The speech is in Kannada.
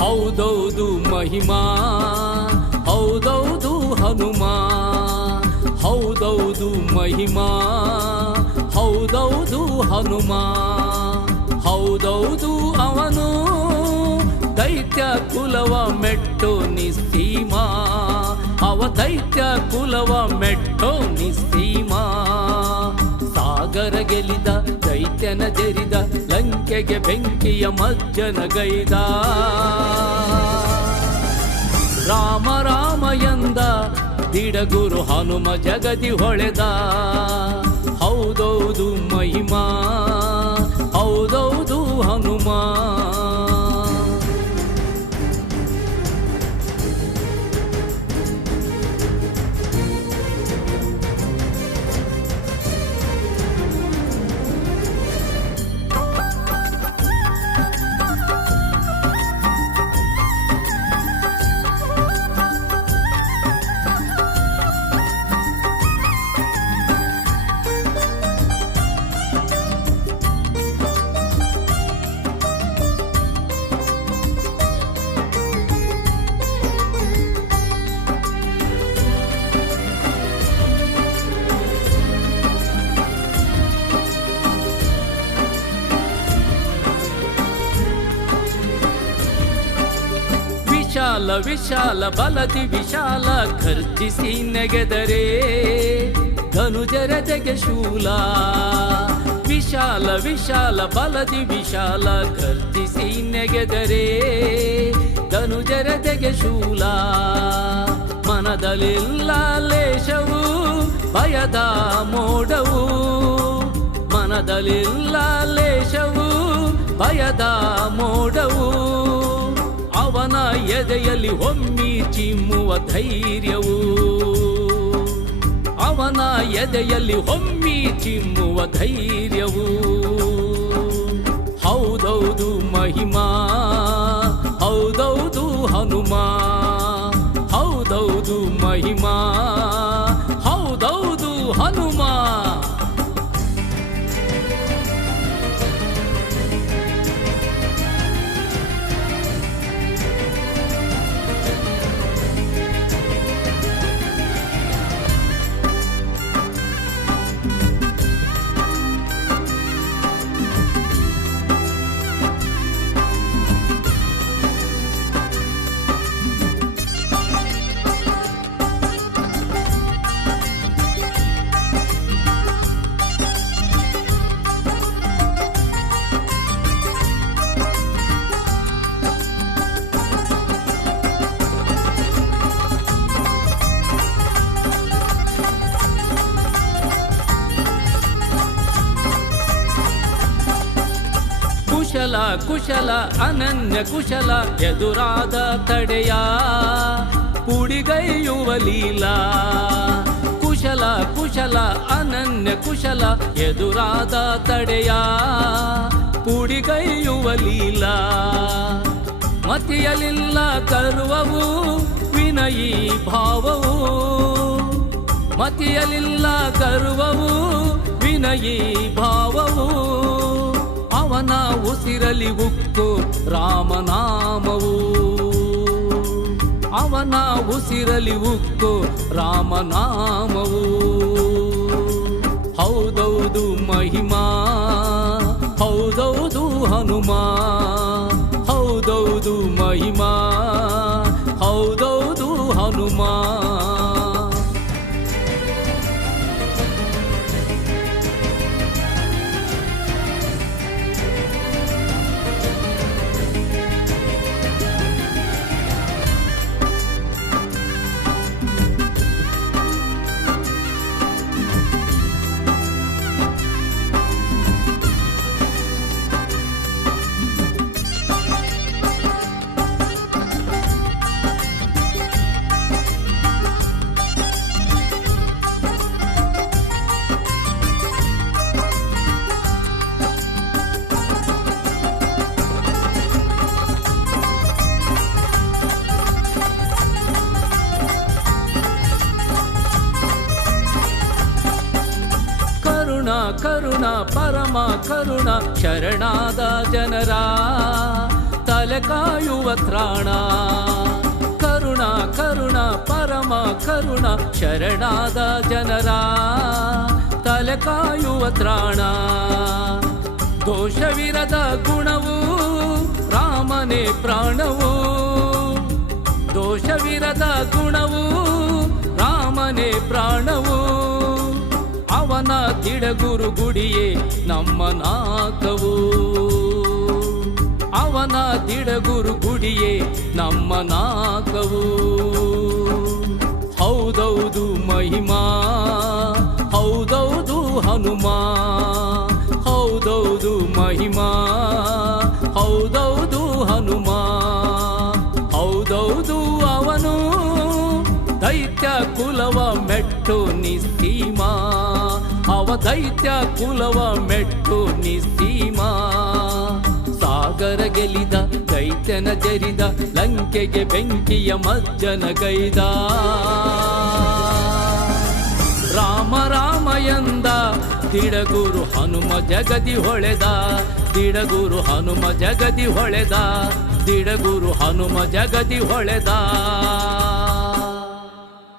ಹೌದೌದು ಮಹಿಮಾ, ಹೌದೌದು ಹನುಮ, ಹೌದೌದು ಮಹಿಮಾ, ಹೌದೌದು ಹನುಮ, ಹೌದೌದು ಅವನು ದೈತ್ಯ ಕುಲವ ಮೆಟ್ಟೋ ನಿಸ್ಸೀಮ, ಅವ ದೈತ್ಯ ಕುಲವ ಮೆಟ್ಟೋ ನಿಸ್ಸೀಮ. ಸಾಗರ ಗೆಲಿದ ದೈತ್ಯನ ಜರಿದ, ಲಂಕೆಗೆ ಬೆಂಕಿಯ ಮಜ್ಜನ ಗೈದ. ರಾಮ ರಾಮ ಎಂದ ದಿಡಗುರು ಹನುಮ ಜಗದಿ ಹೊಳೆದ. ಹೌದೌದು ಮಹಿಮಾ, ಹೌದೌದು ಹನುಮ. ವಿಶಾಲ ವಿಶಾಲ ಬಲದಿ ವಿಶಾಲ ಖರ್ಜಿಸಿ ನೆಗೆದರೆ ಧನುಜರದೆಗೆ ಶೂಲ. ವಿಶಾಲ ವಿಶಾಲ ಬಲದಿ ವಿಶಾಲ ಖರ್ಜಿಸಿ ನೆಗೆದರೆ ಧನುಜರದೆಗೆ ಶೂಲ. ಮನದಲ್ಲಿಲ್ಲ ಲೇಷವು ಭಯದ ಮೋಡವು, ಮನದಲ್ಲಿಲ್ಲ ಲೇಷವು ಭಯದ ಮೋಡವು. ಅವನ ಎದೆಯಲ್ಲಿ ಹೊಮ್ಮಿ ಚಿಮ್ಮುವ ಧೈರ್ಯವು, ಅವನ ಎದೆಯಲ್ಲಿ ಹೊಮ್ಮಿ ಚಿಮ್ಮುವ ಧೈರ್ಯವು. ಹೌದೌದು ಮಹಿಮಾ, ಹೌದೌದು ಹನುಮ, ಹೌದೌದು ಮಹಿಮಾ, ಹೌದೌದು ಹನುಮ. ಕುಶಲ ಕುಶಲ ಅನನ್ಯ ಕುಶಲ ಎದುರಾದ ತಡೆಯ ಪುಡಿಗೈಯುವ ಲೀಲಾ. ಕುಶಲ ಕುಶಲ ಅನನ್ಯ ಕುಶಲ ಎದುರಾದ ತಡೆಯ ಪುಡಿಗೈಯುವ ಲೀಲಾ. ಮತಿಯಲಿಲ್ಲ ಕರುವವು ವಿನಯೀ ಭಾವವು, ಮತಿಯಲಿಲ್ಲ ಕರುವವು ವಿನಯೀ ಭಾವವು. ಅವನ ಉಸಿರಲಿ ಉಕ್ಕು ರಾಮನಾಮವು, ಅವನ ಉಸಿರಲಿ ಉಕ್ಕು ರಾಮನಾಮವು. ಹೌದೌದು ಮಹಿಮಾ, ಹೌದೌದು ಹನುಮ, ಹೌದೌದು ಮಹಿಮಾ, ಹೌದೌದು ಹನುಮ. ಕರುಣ ಪರಮ ಕರುಣ ಶರಣಾದ ಜನರ ತಲೆ ಕಾಯುವ ತ್ರಾಣ. ಕರುಣ ಕರುಣ ಪರಮ ಕರುಣ ಶರಣಾದ ಜನರ ತಲೆ ಕಾಯುವ ತ್ರಾಣ. ದೋಷವಿರದ ಗುಣವು ರಾಮನೇ ಪ್ರಾಣವು. ದೋಷವಿರದ ಗುಣವು ರಾಮನೇ ಪ್ರಾಣವು. ಅವನ ತಿಡಗುರು ಗುಡಿಯೇ ನಮ್ಮ ನಾಕವು. ಅವನ ತಿಡಗುರು ಗುಡಿಯೇ ನಮ್ಮ ನಾಕವು. ಹೌದೌದು ಮಹಿಮಾ, ಹೌದೌದು ಹನುಮ. ಹೌದೌದು ಮಹಿಮಾ, ಹೌದೌದು ಹನುಮ. ಹೌದೌದು ಅವನು ದೈತ್ಯ ಕುಲವ ಮೆಟ್ಟು ನಿಸ್ಸೀಮ. ಅವ ದೈತ್ಯ ಕುಲವ ಮೆಟ್ಟು ನಿಸ್ಸೀಮ. ಸಾಗರ ಗೆಲಿದ ದೈತ್ಯನ ಜರಿದ ಲಂಕೆಗೆ ಬೆಂಕಿಯ ಮಜ್ಜನ ಗೈದ. ರಾಮ ರಾಮ ಎಂದ ತಿಡಗುರು ಹನುಮ ಜಗದಿ ಹೊಳೆದ. ತಿಡಗುರು ಹನುಮ ಜಗದಿ ಹೊಳೆದ. ತಿಡಗುರು ಹನುಮ ಜಗದಿ ಹೊಳೆದ.